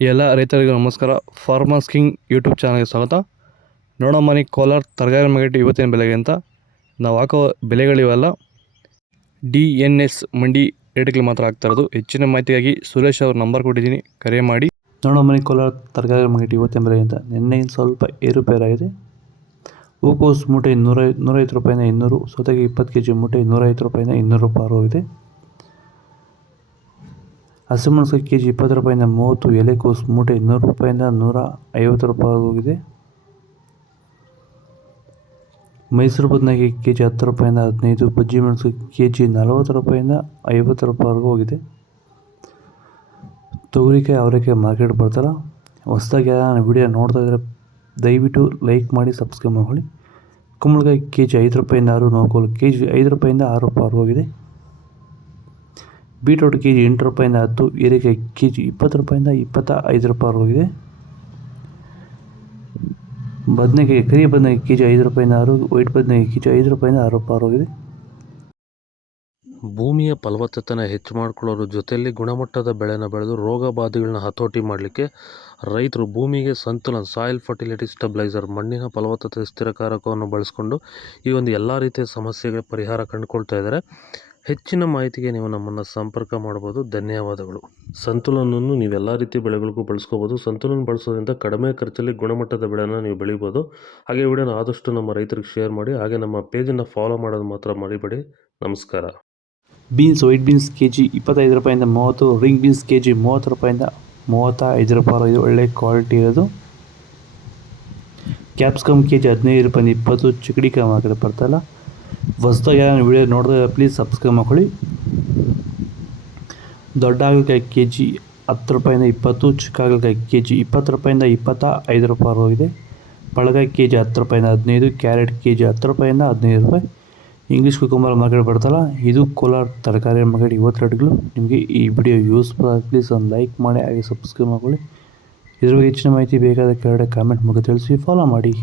ಎಲ್ಲ ರೈತರಿಗೂ ನಮಸ್ಕಾರ. ಫಾರ್ಮರ್ಸ್ ಕಿಂಗ್ ಯೂಟ್ಯೂಬ್ ಚಾನಲ್ಗೆ ಸ್ವಾಗತ. ನೋಡೋ ಮನೆ ಕೋಲಾರ ತರಕಾರಿ ಮಾರ್ಕೆಟ್ ಇವತ್ತಿನ ಬೆಲೆಗೆ ಅಂತ ನಾವು ಹಾಕೋ ಬೆಲೆಗಳಿವೆಲ್ಲ DNS ಮಂಡಿ ರೇಟ್ಗಳು ಮಾತ್ರ ಆಗ್ತಾ ಇರೋದು. ಹೆಚ್ಚಿನ ಮಾಹಿತಿಗಾಗಿ ಸುರೇಶ್ ಅವ್ರ ನಂಬರ್ ಕೊಟ್ಟಿದ್ದೀನಿ, ಕರೆ ಮಾಡಿ. ನೋಡೋ ಮನೆ ಕೋಲಾರ ತರಕಾರಿ ಮಾರ್ಕೆಟ್ ಇವತ್ತಿನ ಬೆಲೆಗೆ ಅಂತ ನಿನ್ನೆ ಸ್ವಲ್ಪ ಏರುಪೇರಾಗಿದೆ. ಹೂಕೋಸು ಮೂಟೆ 150 ರೂಪಾಯಿಂದ 200, ಸೌತೆಗೆ 20 kg ಮೂಟೆ 150 ರೂಪಾಯಿಂದ 200 ರೂಪಾಯಿ ಹೋಗಿದೆ. ಹಸಿಮೆಣಸಿನಕಾಯಿ ಕೆಜಿ 20 ರೂಪಾಯಿಂದ 30, ಎಲೆಕೋಸು ಮೂಟೆ 100 ರೂಪಾಯಿಂದ 150 ರೂಪಾಯಿ ಹೋಗಿದೆ. ಮೈಸೂರು ಬದನೆಕಾಯಿ ಕೆಜಿ 10 ರೂಪಾಯಿಂದ 15, ಬಜ್ಜಿ ಮೆಣಸಿನಕಾಯಿ ಕೆಜಿ 40 ರೂಪಾಯಿಂದ 50 ರೂಪಾಯಿವರೆಗೂ ಹೋಗಿದೆ. ತೊಗರಿಕಾಯಿ ಅವರೆಕಾಯಿ ಮಾರ್ಕೆಟ್ ಬರ್ತಾರ. ಹೊಸದಾಗಿ ನಾನು ವಿಡಿಯೋ ನೋಡ್ತಾ ಇದ್ದರೆ ದಯವಿಟ್ಟು ಲೈಕ್ ಮಾಡಿ, ಸಬ್ಸ್ಕ್ರೈಬ್ ಮಾಡ್ಕೊಳ್ಳಿ. ಕುಂಬಳಕಾಯಿ ಕೆಜಿ 5 ರೂಪಾಯಿಂದ 6, ನೋಕೋಲು ಕೆಜಿ 5 ರೂಪಾಯಿಂದ 6 ರೂಪಾಯಿ ಹೋಗಿದೆ. ಬೀಟ್ರೋಟ್ ಕೆಜಿ 8 ರೂಪಾಯಿಂದ 10, ಹೀರೆಕಾಯಿ ಕೆಜಿ 20 ರೂಪಾಯಿಂದ 25 ರೂಪಾಯಿ ಹೋಗಿದೆ. ಬದನೆಕಾಯಿ ಕರಿ ಬದನೆಕಾಯಿ ಕೆಜಿ 5 ರೂಪಾಯಿಂದ 6, ವೈಟ್ ಬದನೆಕಾಯಿ ಕೆಜಿ 5 ರೂಪಾಯಿಂದ 6 ರೂಪಾಯಿ ಹೋಗಿದೆ. ಭೂಮಿಯ ಫಲವತ್ತತೆನ ಹೆಚ್ಚು ಮಾಡ್ಕೊಳ್ಳೋದ್ರ ಜೊತೆಯಲ್ಲಿ ಗುಣಮಟ್ಟದ ಬೆಳೆನ ಬೆಳೆದು ರೋಗ ಬಾಧೆಗಳನ್ನ ಹತೋಟಿ ಮಾಡಲಿಕ್ಕೆ ರೈತರು ಭೂಮಿಗೆ ಸಂತುಲನ ಸಾಯಿಲ್ ಫರ್ಟಿಲಿಟಿ ಸ್ಟೆಬಿಲೈಸರ್ ಮಣ್ಣಿನ ಫಲವತ್ತತೆ ಸ್ಥಿರಕಾರಕವನ್ನು ಬಳಸ್ಕೊಂಡು ಈ ಒಂದು ಎಲ್ಲ ರೀತಿಯ ಸಮಸ್ಯೆಗಳ ಪರಿಹಾರ ಕಂಡುಕೊಳ್ತಾ ಇದ್ದಾರೆ. ಹೆಚ್ಚಿನ ಮಾಹಿತಿಗೆ ನೀವು ನಮ್ಮನ್ನು ಸಂಪರ್ಕ ಮಾಡ್ಬೋದು. ಧನ್ಯವಾದಗಳು. ಸಂತುಲನವನ್ನು ನೀವೆಲ್ಲ ರೀತಿಯ ಬೆಳೆಗಳಿಗೂ ಬಳಸ್ಕೋಬೋದು. ಸಂತುಲನ ಬಳಸೋದ್ರಿಂದ ಕಡಿಮೆ ಖರ್ಚಲ್ಲಿ ಗುಣಮಟ್ಟದ ಬೆಳೆನ ನೀವು ಬೆಳಿಬೋದು. ಹಾಗೆ ವಿಡಿಯೋನ ಆದಷ್ಟು ನಮ್ಮ ರೈತರಿಗೆ ಶೇರ್ ಮಾಡಿ. ಹಾಗೆ ನಮ್ಮ ಪೇಜನ್ನು ಫಾಲೋ ಮಾಡೋದು ಮಾತ್ರ ಮರಿಬೇಡಿ. ನಮಸ್ಕಾರ. ಬೀನ್ಸ್ ವೈಟ್ ಬೀನ್ಸ್ ಕೆಜಿ 25 ರೂಪಾಯಿಂದ 30, ರಿಂಗ್ ಬೀನ್ಸ್ ಕೆಜಿ 30 ರೂಪಾಯಿಂದ 35 ರೂಪಾಯಿ. ಇದು ಒಳ್ಳೆ ಕ್ವಾಲಿಟಿ ಇರೋದು. ಕ್ಯಾಪ್ಸಿಕಮ್ ಕೆಜಿ 15 ರೂಪಾಯಿಂದ 20, ಚಿಕ್ಕಡಿಕಾಯಿ ಮಾರ್ಕೆಟ್ ಬರ್ತಾಯಿಲ್ಲ. ಹೊಸದಾಗಿ ನಾನು ವಿಡಿಯೋ ನೋಡಿದ್ರೆ ಪ್ಲೀಸ್ ಸಬ್ಸ್ಕ್ರೈಬ್ ಮಾಡ್ಕೊಳ್ಳಿ. ದೊಡ್ಡ ಹಾಗಲಕಾಯಿ ಕೆಜಿ 10 ರೂಪಾಯಿಂದ 20, ಚಿಕ್ಕ ಹಾಗಲಕಾಯಿ ಕೆಜಿ 20 ರೂಪಾಯಿಂದ 25 ರೂಪಾಯಿ ಹೋಗಿದೆ. ಪಳಕಾಯಿ ಕೆಜಿ 10 ರೂಪಾಯಿಂದ 15, ಕ್ಯಾರೆಟ್ ಕೆಜಿ 10 ರೂಪಾಯಿಂದ 15 ರೂಪಾಯಿ. ಇಂಗ್ಲೀಷ್ ಕುಕುಂಬರ್ ಮಾರ್ಕೆಟ್ ಬರ್ತಲ್ಲ, ಇದು ಕೋಲಾರ ತರಕಾರಿ ಮಾರ್ಕೆಟ್ ಇವತ್ತು ರೇಟ್ಗಳು. ನಿಮಗೆ ಈ ವಿಡಿಯೋ ಯೂಸ್ಫುಲ್ ಆಗಿ ಪ್ಲೀಸ್ ಒಂದು ಲೈಕ್ ಮಾಡಿ, ಹಾಗೆ ಸಬ್ಸ್ಕ್ರೈಬ್ ಮಾಡ್ಕೊಳ್ಳಿ. ಇದ್ರ ಬಗ್ಗೆ ಹೆಚ್ಚಿನ ಮಾಹಿತಿ ಬೇಕಾದ ಕೆಳಗಡೆ ಕಾಮೆಂಟ್ ಮೂಲಕ ತಿಳಿಸಿ, ಫಾಲೋ ಮಾಡಿ.